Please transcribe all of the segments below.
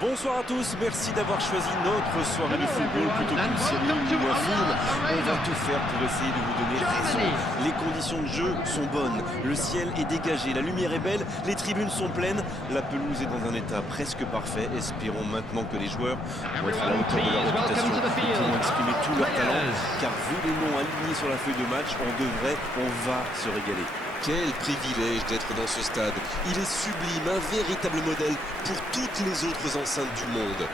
Bonsoir à tous, merci d'avoir choisi notre soirée de football plutôt qu'une série ou un film. On va tout faire pour essayer de vous donner raison. Les conditions de jeu sont bonnes, le ciel est dégagé, la lumière est belle, les tribunes sont pleines, la pelouse est dans un état presque parfait. Espérons maintenant que les joueurs vont être à la hauteur de leur réputation et pourront exprimer tout leur talent, car vu les noms alignés sur la feuille de match, on va se régaler. Quel privilège d'être dans ce stade. Il est sublime, un véritable modèle pour toutes les autres enceintes du monde.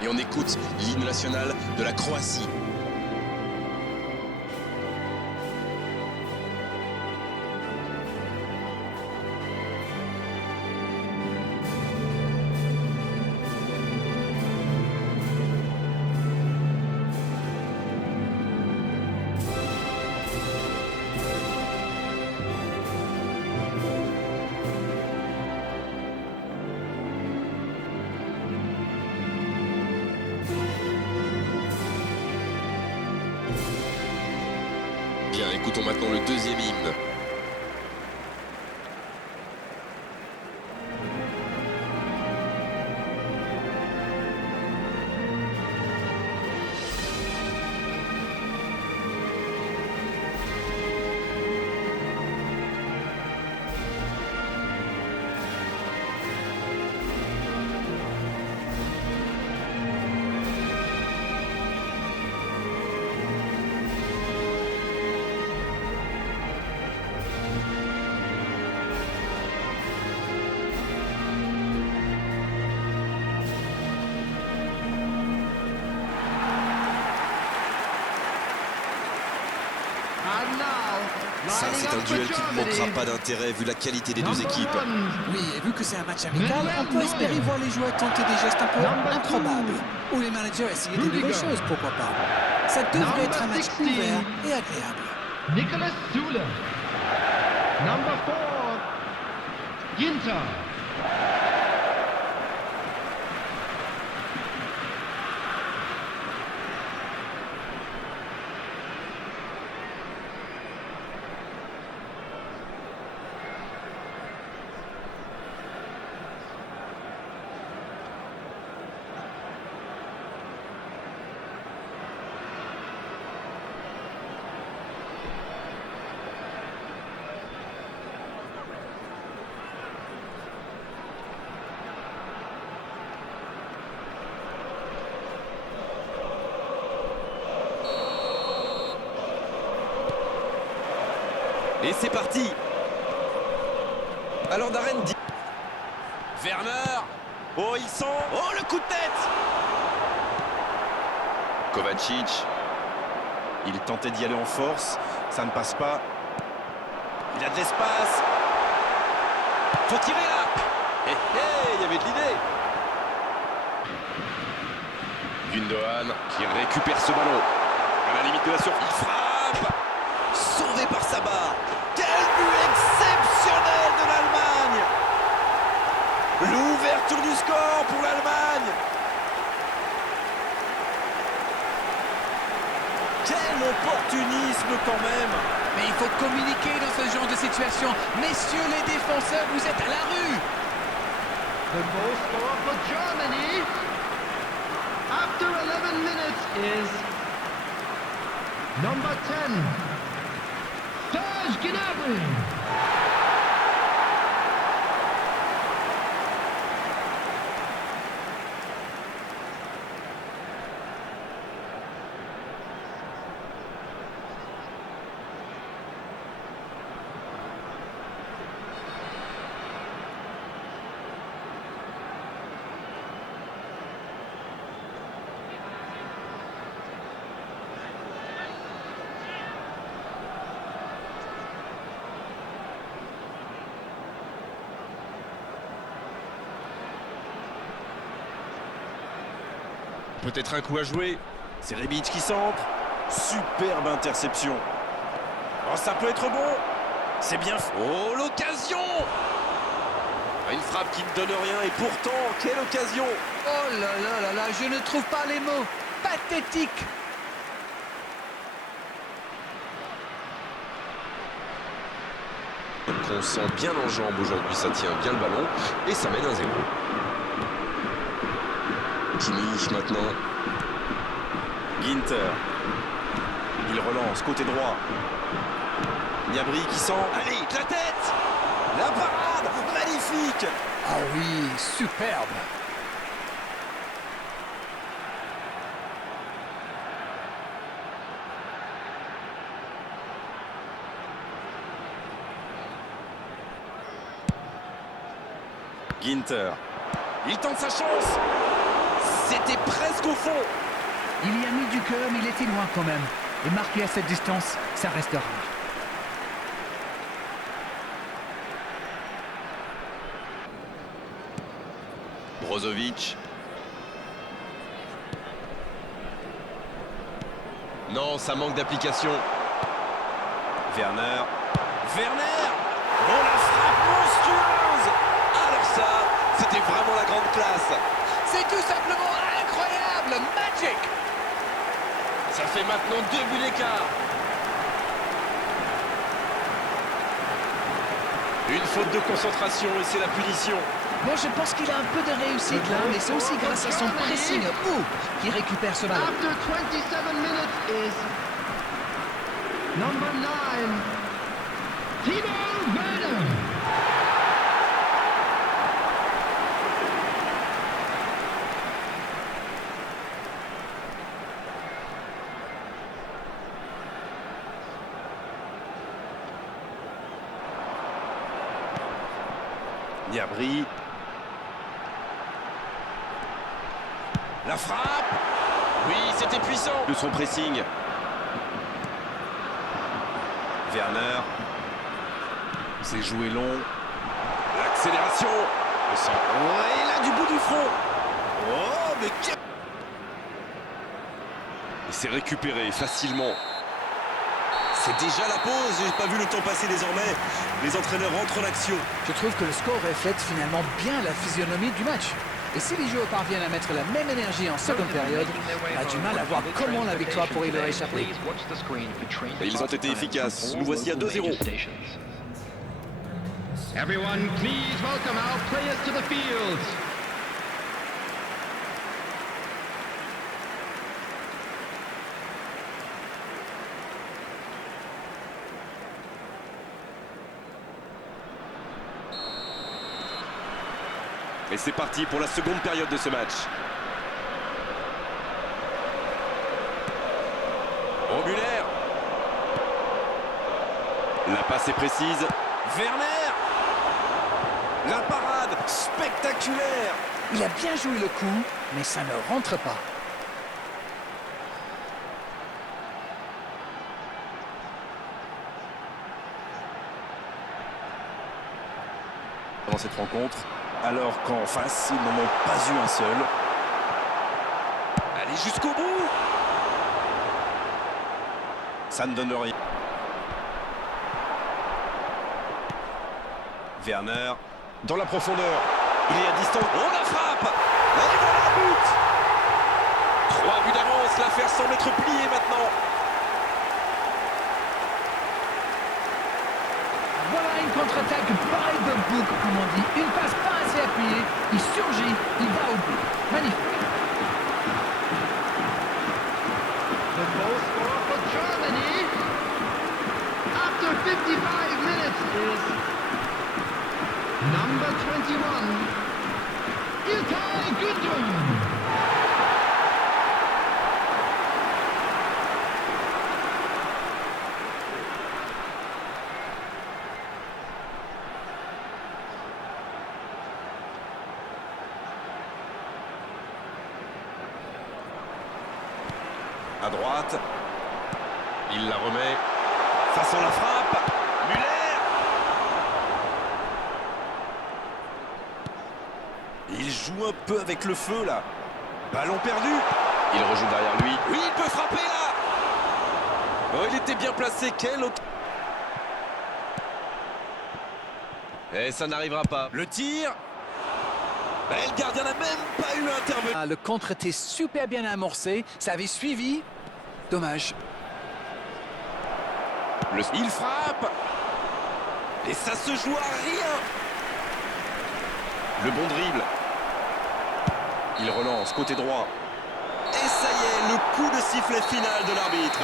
Et on écoute l'hymne national de la Croatie. Bien, écoutons maintenant le deuxième hymne. Ça, c'est un duel qui ne manquera pas d'intérêt vu la qualité des deux équipes. Oui, et vu que c'est un match amical, on peut espérer voir les joueurs tenter des gestes un peu improbables. Ou les managers essayer de nouvelles choses, pourquoi pas. Ça devrait être un match ouvert et agréable. Nicolas Süle. Number 4, Ginter. Et c'est parti. Alors Darren dit... Werner. Oh, il sent... Oh, le coup de tête. Kovacic. Il tentait d'y aller en force. Ça ne passe pas. Il a de l'espace. Faut tirer là. Il y avait de l'idée. Gundogan qui récupère ce ballon. À la limite de la surface. Il frappe. Sauvé par sa barre. Quel but exceptionnel de l'Allemagne! L'ouverture du score pour l'Allemagne. Quel opportunisme quand même! Mais il faut communiquer dans ce genre de situation. Messieurs les défenseurs, vous êtes à la rue! The goal scorer for Germany after 11 minutes is number 10, Serge Gnabry. Peut-être un coup à jouer. C'est Rebic qui centre. Superbe interception. Oh, ça peut être bon. C'est bien. Oh, l'occasion. Une frappe qui ne donne rien et pourtant, quelle occasion. Oh là là là là, je ne trouve pas les mots. Pathétique! qu'on sent bien en jambes aujourd'hui. Ça tient bien le ballon et ça mène 1-0. Kimmich maintenant. Ginter. Il relance, côté droit. Gnabry qui sent... Allez, de la tête. La parade, magnifique. Ah oui, superbe. Ginter. Il tente sa chance. C'était presque au fond. Il y a mis du cœur, mais il était loin quand même. Et marquer à cette distance, ça reste rare. Brozovic. Non, ça manque d'application. Werner. Werner. Oh, la frappe monstrueuse. Alors ça, c'était vraiment la grande classe. C'est tout simplement incroyable, magic. Ça fait maintenant 2 buts d'écart. Une faute de concentration et c'est la punition. Bon, je pense qu'il a un peu de réussite là, mais c'est aussi grâce à son pressing haut qu'il récupère ce ballon. After 27 minutes is number 9, Timo Werner. Gnabry. La frappe. Oui, c'était puissant. De son pressing. Werner. C'est joué long. L'accélération. Le centre. Ouais, là, du bout du front. Oh, mais quel... Et c'est récupéré facilement. C'est déjà la pause. J'ai pas vu le temps passer désormais. Les entraîneurs rentrent en action. Je trouve que le score reflète finalement bien la physionomie du match. Et si les joueurs parviennent à mettre la même énergie en seconde période, on a du mal à voir comment la victoire pourrait leur échapper. Et ils ont été efficaces. Nous voici à 2-0. Everyone, please welcome our players to the field. Et c'est parti pour la seconde période de ce match. Oh, Müller. La passe est précise. Werner. La parade spectaculaire. Il a bien joué le coup, mais ça ne rentre pas. Dans cette rencontre, alors qu'en face, ils n'en ont pas eu un seul. Allez jusqu'au bout. Ça ne donne rien. Werner, dans la profondeur. Il est à distance. Oh, la frappe. Et voilà le but. 3 buts d'avance, l'affaire semble être pliée maintenant. Voilà une contre-attaque by the book, comme on dit. Une passe pas assez appuyée, il surgit, il va au bout. Magnifique. The goal scorer for Germany after 55 minutes is number 21, Ilkay Gündoğan. À droite. Il la remet. Ça sent la frappe. Müller. Il joue un peu avec le feu là. Ballon perdu. Il rejoue derrière lui. Oui, il peut frapper là. Oh, il était bien placé. Quel autre. Et ça n'arrivera pas. Le tir. Ben, le gardien n'a même pas eu à intervenir. Ah, le contre était super bien amorcé, ça avait suivi. Dommage. Il frappe. Et ça se joue à rien. Le bon dribble. Il relance côté droit. Et ça y est, le coup de sifflet final de l'arbitre.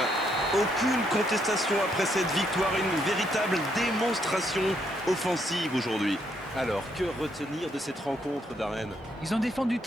Aucune contestation après cette victoire, une véritable démonstration offensive aujourd'hui. Alors, que retenir de cette rencontre, Darren? Ils ont défendu très